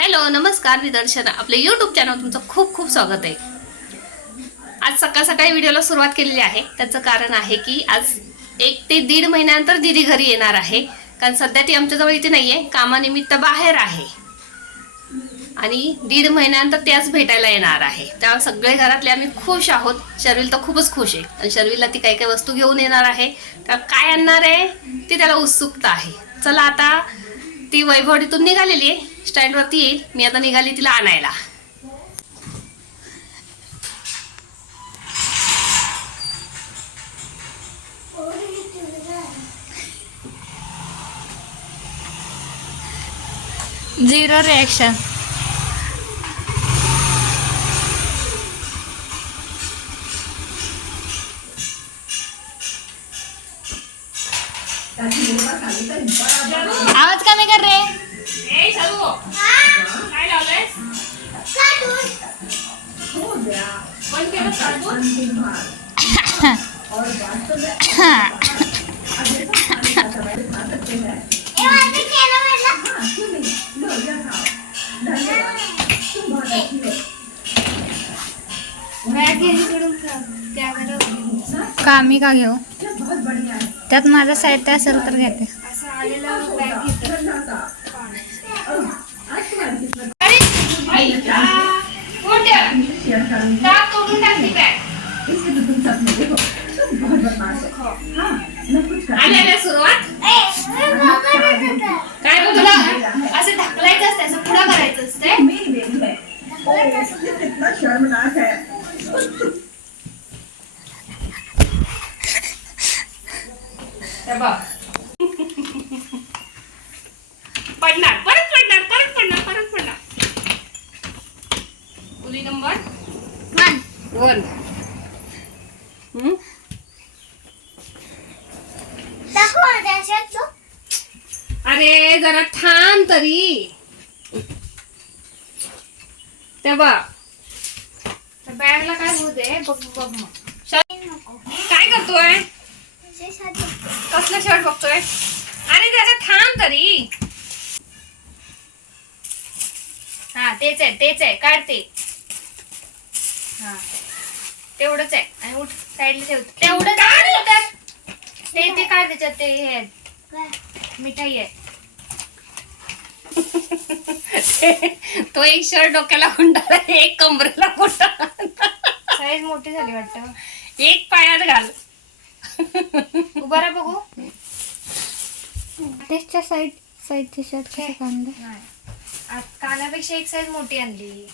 Hello नमस्कार मी दर्शना. आपल्या YouTube channel तुमचं खूप खूप स्वागत आहे. आज सकाळ सकाळी व्हिडिओला सुरुवात केलेली आहे. त्याचं कारण आहे की आज एक ते दीड महिन्यानंतर दिदी घरी येणार आहे. कारण सध्या ती आमच्याजवळ इथे नाही आहे कामानिमित्त बाहेर आहे. आणि दीड महिन्यानंतर ती आज भेटायला येणार आहे. त्या सगळे घरातले आम्ही खुश आहोत. शर्विल तर खूपच खुश आहे. आणि शर्विलला ती काही काही वस्तू घेऊन येणार आहे. तर काय आणणार आहे ती त्याला उत्सुकता आहे. चला आता ती वैभवडीतून निघालेली आहे. स्टँडवरती येईल. मी आता निघाली तिला आणायला. झिरो रिॲक्शन आवाज कमी कर रे. का मी का घेऊ? त्यात माझा साहित्य असेल तर घेते. सुरुवात काय गं तुला असं ढकलायचं असतं असं पुढं करायचं असते हे बघ. पडणार परत पडणार परत पडणार परत पडणार. उली नंबर वन हम्म? अरे जरा थांब तरी. ते बघ. बॅगला काय होऊ दे बघ बघ मग. काय करतोय? कसलं शर्ट बघतोय अरे जरा थांब तरी. हा तेच आहे तेच आहे काढते. हा. तेवढंच आहे. आणि उठ साईडला ठेव. तेवढं. ते ते काढ त्याच्यात ते हे. आहेत. मिठाई आहे. तो एक शर्ट डोक्याला हुंडाला एक कमरेला कुठा? साईज मोठी झाली वाटतं. एक पायात घाल. उभा राहा बघू. त्याच्या साईड साईडचे शर्ट कसे काढले नाही. कानापेक्षा एक साईज मोठी आणली.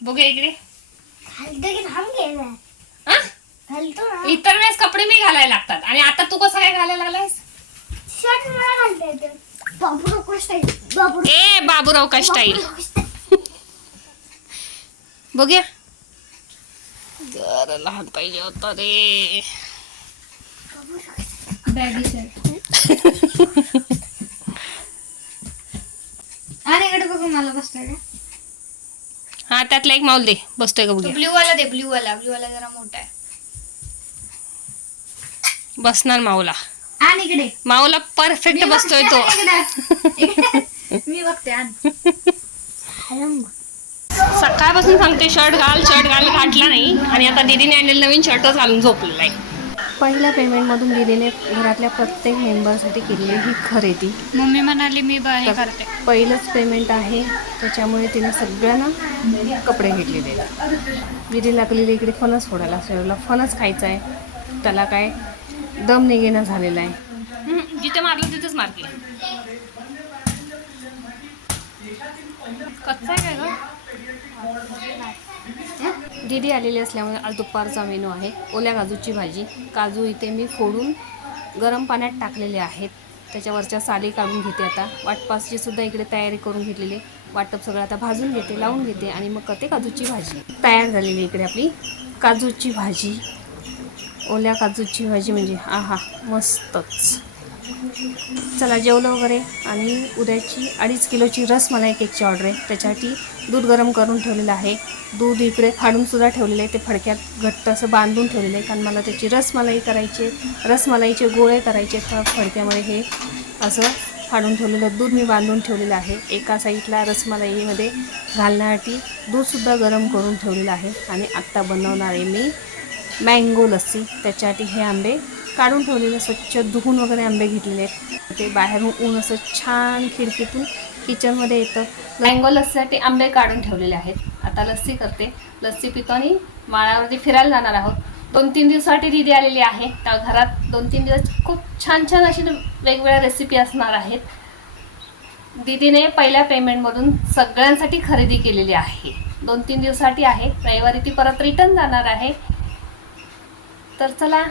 बघूया इकडे. घालतो की थांब हा? घालतो ना. इतर वेळेस कपडे मी घालायला लागतात. आणि आता तू कसं काय घालायला लागलायस? शर्ट मला घालता येतं. बाबू ए बाबूराव का स्टाईल बघूया. जरा लहान पाहिजे होता रे. बॅगी शर्ट आणि इकडे बघू मला बसता का? हा त्यातला एक माऊल दे. बसतोय का बघूया? ब्ल्यू वाला दे ब्ल्यू वाला. ब्ल्यू वाला जरा मोठा आहे. बसणार माऊला. आण इकडे. माऊला परफेक्ट बसतोय तो. मी बघते सकाळपासून सांगते शर्ट घाल शर्ट घाल घातला नाही. आणि आता दीदीने आणलेला नवीन शर्टच घालून झोपलेला आहे. पहिल्या पेमेंटमधून दीदीने घरातल्या प्रत्येक मेंबरसाठी केलेली ही खरेदी. मम्मी म्हणाली मी ब- हे करते. पहिलंच पेमेंट आहे त्याच्यामुळे तिने सगळ्यांना कपडे घेतलेले विधी लागलेली इकडे फणस फोडायला शरीरला फणस खायचा आहे. त्याला काय दम निघेना झालेला आहे. जिथे मारलं तिथेच मारते. कच्चा आहे काय गं? दीदी आलेली असल्यामुळे आज दुपारचा मेनू आहे. ओल्या काजूची भाजी. काजू इथे मी फोडून गरम पाण्यात टाकलेले आहेत. त्याच्यावरच्या साली काढून घेते आता. वाटपासची सुद्धा इकडे तयारी करून घेतलेली. वाटप सगळं आता भाजून घेते लावून घेते आणि मग करते काजूची भाजी. तयार झालेली इकडे आपली काजूची भाजी. ओल्या काजूची भाजी म्हणजे आहा मस्तच. चला जेवलं वगैरे आणि उद्याची अडीच किलोची रसमलाई केकची ऑर्डर आहे. त्याच्यासाठी दूध गरम करून ठेवलेलं आहे. दूध इकडे फाडूनसुद्धा ठेवलेलं आहे. ते फडक्यात घट्ट असं बांधून ठेवलेलं आहे. कारण मला त्याची रसमलाई करायची आहे. रसमलाईचे गोळे करायचे आहेत. त्या फडक्यामध्ये हे असं फाडून ठेवलेलं दूध मी बांधून ठेवलेलं आहे. एका साईडला रसमलाईमध्ये घालण्यासाठी दूधसुद्धा गरम करून ठेवलेलं आहे. आणि आत्ता बनवणार आहे मी मँगो लस्सी. त्याच्यासाठी हे आंबे काढून ठेवलेले स्वच्छ धुवून वगैरे आंबे घेतलेले आहेत. ते बाहेरून ऊन असं छान खिडकीतून किचनमध्ये येतं. मँगो लस्सीसाठी आंबे काढून ठेवलेले आहेत. आता लस्सी करते. लस्सी पितो आणि माळावरती फिरायला जाणार आहोत. दोन तीन दिवसासाठी दिदी आलेली आहे. त्या घरात दोन तीन दिवस खूप छान छान अशी वेगवेगळ्या रेसिपी असणार आहेत. दीदीने पहिल्या पेमेंटमधून सगळ्यांसाठी खरेदी केलेली आहे. दोन तीन दिवसासाठी आहे. रविवारी ती परत रिटर्न जाणार आहे. तर चला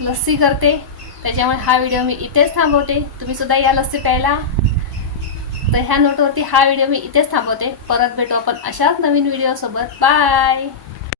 लस्सी करते. त्याच्यामुळे हा व्हिडिओ मी इथेच थांबवते. तुम्ही सुद्धा या लस्सी प्यायला. तर ह्या नोटवरती हा व्हिडिओ मी इथेच थांबवते. परत भेटू आपण अशाच नवीन व्हिडिओसोबत बाय